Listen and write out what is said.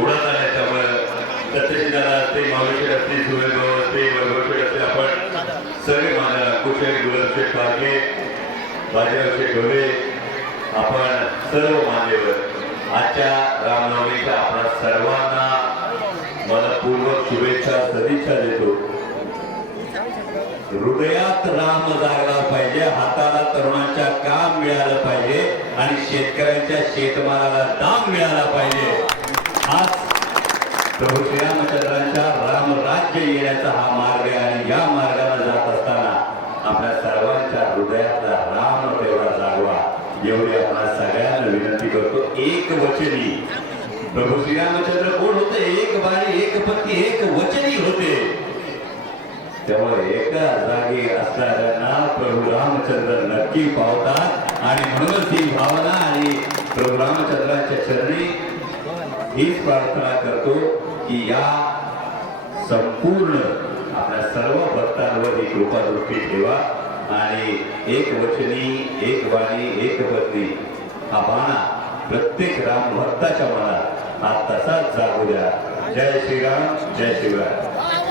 उडत आहे त्यामुळे सत्यशिदाला असते मावेशेट असते असते असते आपण सगळे माझ्या कुशल गुलाबशेठ पागे ढोले आपण सर्व मान्यवर आजच्या रामनवमीच्या सर्वांना मला शुभेच्छा सदिच्छा देतो. हृदयात राम जागला पाहिजे हाताला तरुणांच्या काम मिळालं पाहिजे आणि शेतकऱ्यांच्या शेतमालाला दाम मिळाला पाहिजे. आज प्रभू श्रीरामचंद्रांच्या रामराज्य येण्याचा हा मार्ग आहे आणि या मार्गाने जात असताना आपल्या सर्वांच्या हृदयातला राम तेवढा जागवा. एवढी आपण सगळ्यांना विनंती करतो एक वचनी. प्रभू श्रीरामचंद्र कोण होते? एक बारी एक पत्नी एक वचनी होते. तेव्हा एका जागी असणाऱ्यांना प्रभू रामचंद्र नक्की पावतात आणि म्हणूनच ही भावना आणि प्रभू रामचंद्राच्या चरणी हीच प्रार्थना करतो की या संपूर्ण आपल्या सर्व भक्तांवर ही कृपा दृष्टी ठेवा. आणि एक वचनी एक वाणी एक पत्नी हा बाणा प्रत्येक राम भक्ताच्या मनात हा तसाच जागू द्या. जय श्रीराम जय शिवराय